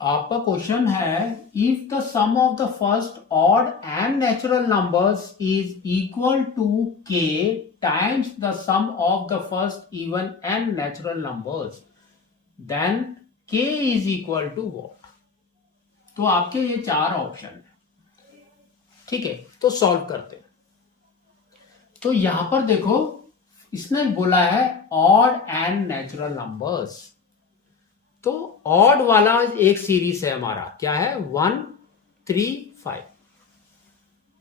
आपका क्वेश्चन है, if the sum of the first odd and natural numbers is equal to k times the sum of the first even and natural numbers, then k is equal to what. तो आपके ये चार option है, ठीक है। तो solve करते हैं। तो यहां पर देखो, इसने बोला है ऑड एंड नेचुरल नंबर्स। तो ऑड वाला एक सीरीज है हमारा, क्या है, 1 3 5।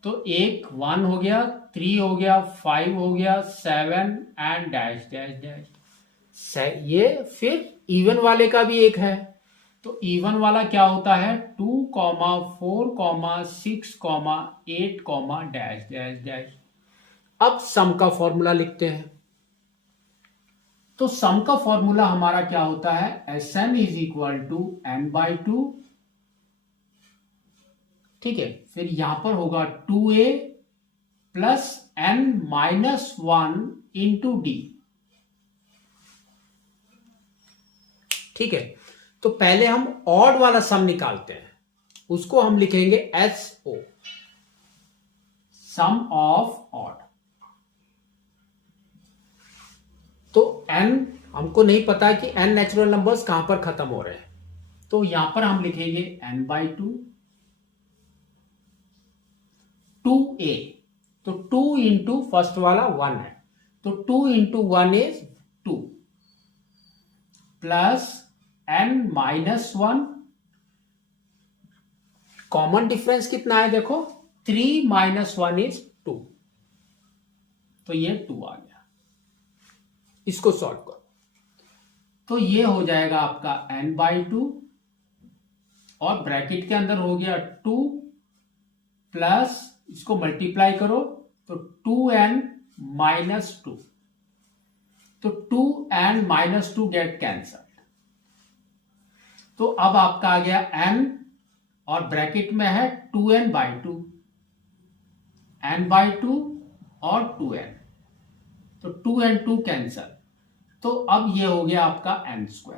तो एक 1 हो गया, 3 हो गया, 5 हो गया, 7 एंड डैश डैश डैश। ये फिर इवन वाले का भी एक है। तो इवन वाला क्या होता है, 2, 4, 6, 8, डैश डैश डैश। अब सम का फॉर्मूला लिखते हैं। तो सम का फॉर्मूला हमारा क्या होता है, Sn is equal to n/2, ठीक है। फिर यहां पर होगा 2a plus n-1 into D, ठीक है। तो पहले हम ऑड वाला सम निकालते हैं, उसको हम लिखेंगे SO, सम ऑफ ऑड। तो n हमको नहीं पता कि n नेचुरल नंबर्स कहां पर खत्म हो रहे हैं, तो यहां पर हम लिखेंगे n/2, 2a। तो 2 इंटू फर्स्ट वाला 1 है, तो 2 into 1 is 2 plus n-1। Common difference कितना है देखो, 3 - 1 इज 2, तो ये 2 आ गया। इसको सॉल्व करो, तो ये हो जाएगा आपका n/2 और ब्रैकेट के अंदर हो गया 2 प्लस, इसको मल्टीप्लाई करो तो 2n - 2, तो 2n - 2 गेट कैंसल्ड। तो अब आपका आ गया n और ब्रैकेट में है 2n/2, n/2 और 2n, तो 2n 2 कैंसल। तो अब ये हो गया आपका n²।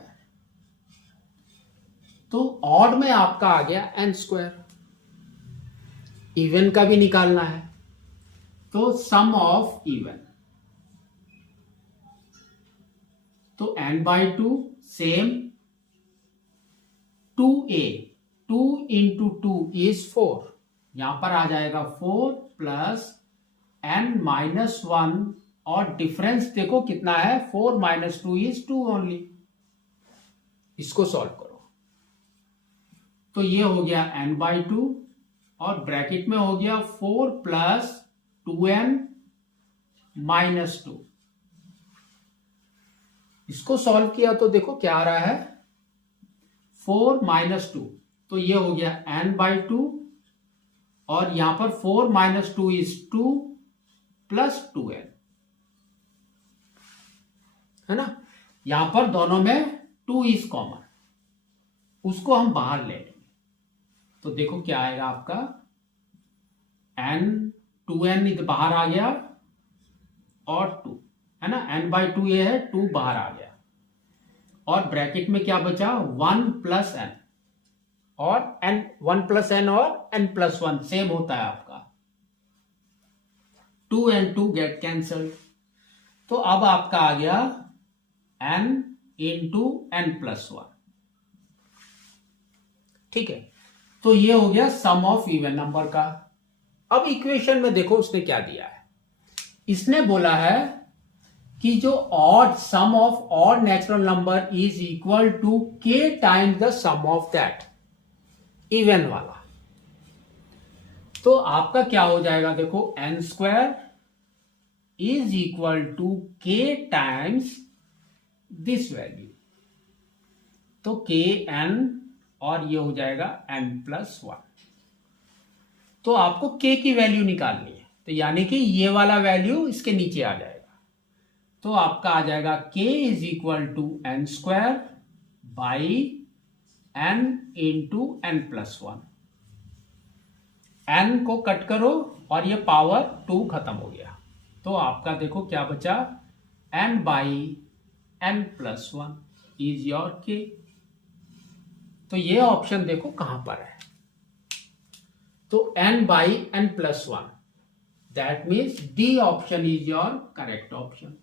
तो ऑड में आपका आ गया n²। इवन का भी निकालना है, तो सम ऑफ इवन, तो n/2 same, 2a, 2 into 2 is 4, यहां पर आ जाएगा 4 प्लस n-1, और डिफरेंस देखो कितना है, 4 - 2 इज 2 ओनली। इसको सॉल्व करो, तो ये हो गया n/2 और ब्रैकेट में हो गया 4 प्लस 2n - 2। इसको सॉल्व किया तो देखो क्या आ रहा है, 4 - 2, तो ये हो गया n/2 और यहां पर 4 - 2 इज 2 प्लस 2n, है ना। यहां पर दोनों में 2 इज कॉमन, उसको हम बाहर ले लेंगे। तो देखो क्या आएगा आपका, n 2n इधर बाहर आ गया और 2, है ना, n/2 ये है, 2 बाहर आ गया और ब्रैकेट में क्या बचा, 1 प्लस n, और n 1 प्लस n और n+1 सेम होता है आपका, 2 and 2 गेट कैंसल्ड। तो अब आपका आ गया n इंटू n+1, ठीक है। तो ये हो गया सम ऑफ इवन नंबर का। अब इक्वेशन में देखो उसने क्या दिया है, इसने बोला है कि जो odd sum of odd natural number is equal to k times the sum of that even वाला। तो आपका क्या हो जाएगा देखो, n² is equal to k times this value, तो kn और ये हो जाएगा n+1। तो आपको k की वैल्यू निकालनी है, तो यानी कि ये वाला वैल्यू इसके नीचे आ जाएगा। तो आपका आ जाएगा k is equal to n² by n into n+1। n को कट करो और ये पावर 2 खत्म हो गया, तो आपका देखो क्या बचा, n/n+1 इज योर k। तो ये ऑप्शन देखो कहां पर है, तो n/n+1, that means D option is your correct option.